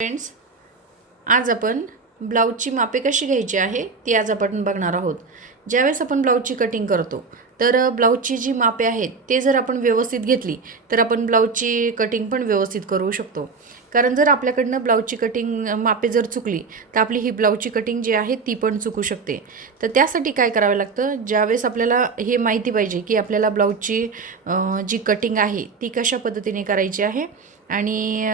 Friends, आज आपण ब्लाऊजची मापे कशी घ्यायची आहे ती आज आपण बघणार आहोत। ज्यावेळेस आपण ब्लाऊजची कटिंग करतो तर ब्लाऊजची जी मापे आहेत ते जर आपण व्यवस्थित घेतली तर आपण ब्लाऊजची कटिंग पण व्यवस्थित करू शकतो। कारण जर आपल्याकडनं ब्लाऊजची कटिंग मापे जर चुकली तर आपली ही ब्लाऊजची कटिंग जी आहे ती पण चुकू शकते। तर त्यासाठी काय करावं लागतं, ज्यावेळेस आपल्याला हे माहिती पाहिजे की आपल्याला ब्लाऊजची जी कटिंग आहे ती कशा पद्धतीने करायची आहे आणि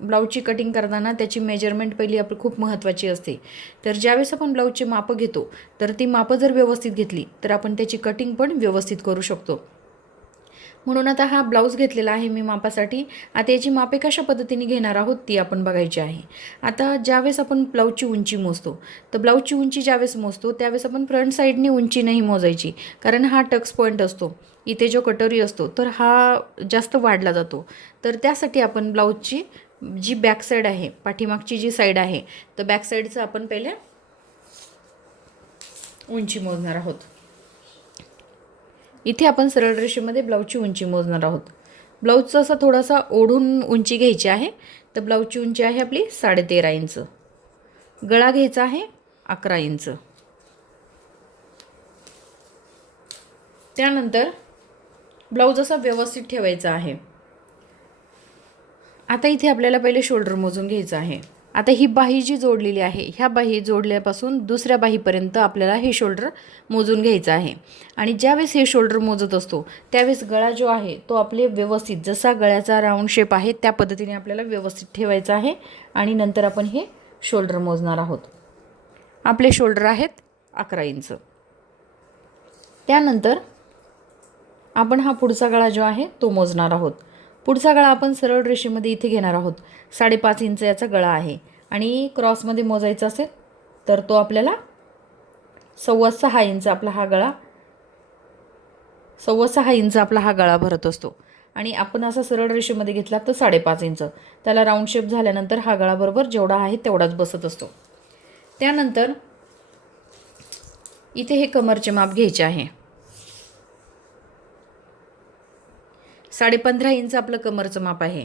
ब्लाऊजची कटिंग करताना त्याची मेजरमेंट पहिली आपली खूप महत्त्वाची असते। तर ज्यावेळेस आपण ब्लाऊजची मापं घेतो तर ती मापं जर व्यवस्थित घेतली तर आपण त्याची कटिंग पण व्यवस्थित करू शकतो। म्हणून आता हा ब्लाऊज घेतलेला आहे मी मापासाठी। आता याची मापे कशा पद्धतीने घेणार आहोत ती आपण बघायची आहे। आता ज्यावेळेस आपण ब्लाऊजची उंची मोजतो तर ब्लाऊजची उंची ज्यावेळेस मोजतो त्यावेळेस आपण फ्रंट साईडनी उंची नाही मोजायची, कारण हा टक्स पॉईंट असतो, इथे जो कटोरी असतो तर हा जास्त वाढला जातो। तर त्यासाठी आपण ब्लाऊजची जी बॅक साईड आहे, पाठीमागची जी साईड आहे, तर बॅक साईडचं आपण पहिले उंची मोजणार आहोत। इथे आपण सरळ रेषेमध्ये ब्लाऊजची उंची मोजणार आहोत। ब्लाऊजचा असा थोडासा ओढून उंची घ्यायची आहे। तर ब्लाऊजची उंची आहे आपली 13.5 इंच। गळा घ्यायचा आहे 11 इंच। त्यानंतर ब्लाऊज असा व्यवस्थित ठेवायचा आहे। आता इथे आपल्याला पहिले शोल्डर मोजून घ्यायचं आहे। आता ही बाही जी जोडलेली आहे ह्या बाही जोडल्यापासून दुसऱ्या बाहीपर्यंत आपल्याला हे शोल्डर मोजून घ्यायचं आहे। आणि ज्यावेळेस हे शोल्डर मोजत असतो त्यावेळेस गळा जो आहे तो आपले व्यवस्थित जसा गळ्याचा राऊंड शेप आहे त्या पद्धतीने आपल्याला व्यवस्थित ठेवायचा आहे। आणि नंतर आपण हे शोल्डर मोजणार आहोत। आपले शोल्डर आहेत 11 इंच। त्यानंतर आपण हा पुढचा गळा जो आहे तो मोजणार आहोत। पुढचा गळा आपण सरळ रेषेमध्ये इथे घेणार आहोत। 5.5 इंच याचा गळा आहे आणि क्रॉसमध्ये मोजायचा असेल तर तो आपल्याला 6.25 इंच आपला हा गळा 6.25 इंच आपला हा गळा भरत असतो। आणि आपण असा सरळ रेषेमध्ये घेतला तर 5.5 इंच, त्याला राऊंड शेप झाल्यानंतर हा गळा बरोबर जेवढा आहे तेवढाच बसत असतो। त्यानंतर इथे हे कमरचे माप घ्यायचे आहे। 15.5 इंच आपलं कमरचं माप आहे।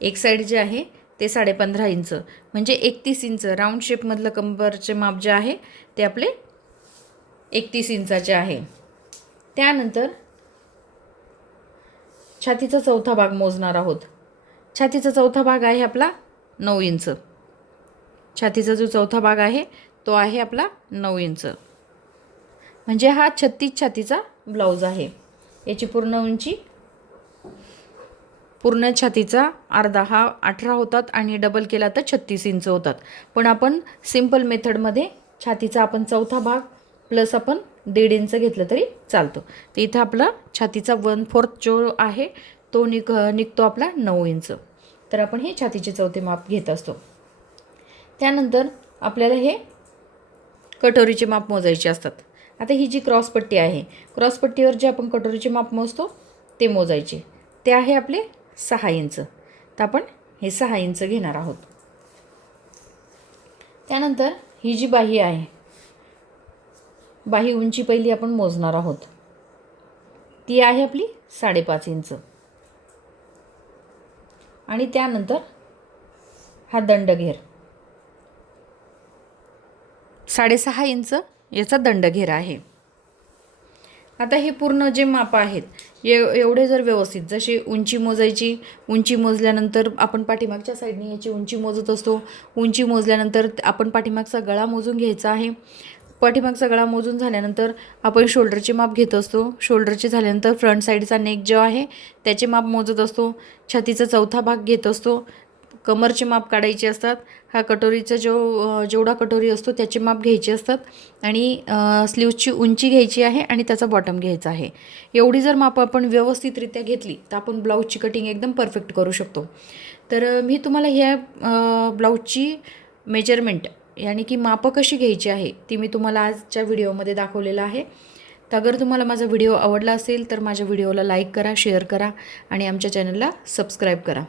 एक साईड जे आहे ते 15.5 इंच म्हणजे 31 इंच राऊंड शेपमधलं कमरचे माप जे आहे ते आपले 31 इंचाचे आहे। त्यानंतर छातीचा चौथा भाग मोजणार आहोत। छातीचा चौथा भाग आहे आपला 9 इंच। छातीचा जो चौथा भाग आहे तो आहे आपला 9 इंच। म्हणजे हा 36 छातीचा ब्लाऊज आहे। याची पूर्ण उंची पूर्ण छातीचा अर्धा हा 18 होतात आणि डबल केला तर 36 इंच होतात। पण आपण सिंपल मेथडमध्ये छातीचा आपण चौथा भाग प्लस आपण 1.5 इंच घेतलं तरी चालतं। तर इथं आपला छातीचा 1/4 जो आहे तो निघतो आपला 9 इंच। तर आपण हे छातीचे चौथे माप घेत असतो। त्यानंतर आपल्याला हे कटोरीचे माप मोजायचे असतात। आता ही जी क्रॉसपट्टी आहे, क्रॉसपट्टीवर जे आपण कटोरीचे माप मोजतो ते मोजायचे, ते आहे आपले 6 इंच। तर आपण हे 6 इंच घेणार आहोत। त्यानंतर ही जी बाही आहे, बाही उंची पहिली आपण मोजणार आहोत। ती आहे आपली 5.5 इंच। आणि त्यानंतर हा दंडघेर 6.5 इंच याचा दंडघेर आहे। आता हे पूर्ण जे माप आहेत एवढे जर व्यवस्थित जशी उंची मोजायची, उंची मोजल्यानंतर आपण पाठीमागच्या साईडने याची उंची मोजत असतो। उंची मोजल्यानंतर आपण पाठीमागचा गळा मोजून घ्यायचा आहे। पाठीमागचा गळा मोजून झाल्यानंतर आपण शोल्डरचे माप घेत असतो। शोल्डरचे झाल्यानंतर फ्रंट साईडचा नेक जो आहे त्याचे माप मोजत असतो। छातीचा चौथा भाग घेत असतो। कमरचे माप काढायचे असतात। हा कटोरीचा जेवढा कटोरी असतो त्याचे माप घ्यायचे असतात आणि स्लीव्सची उंची घ्यायची आहे आणि त्याचा बॉटम घ्यायचा आहे। एवढी जर माप आपण व्यवस्थितरित्या घेतली तर आपण ब्लाऊजची कटिंग एकदम परफेक्ट करू शकतो। तर मी तुम्हाला ह्या ब्लाऊजची मेजरमेंट यानी की मापं कशी घ्यायची आहे ती मी तुम्हाला आजच्या व्हिडिओमध्ये दाखवलेलं आहे। तर अगर तुम्हाला माझा व्हिडिओ आवडला असेल तर माझ्या व्हिडिओला लाईक करा, शेअर करा आणि आमच्या चॅनलला सबस्क्राईब करा।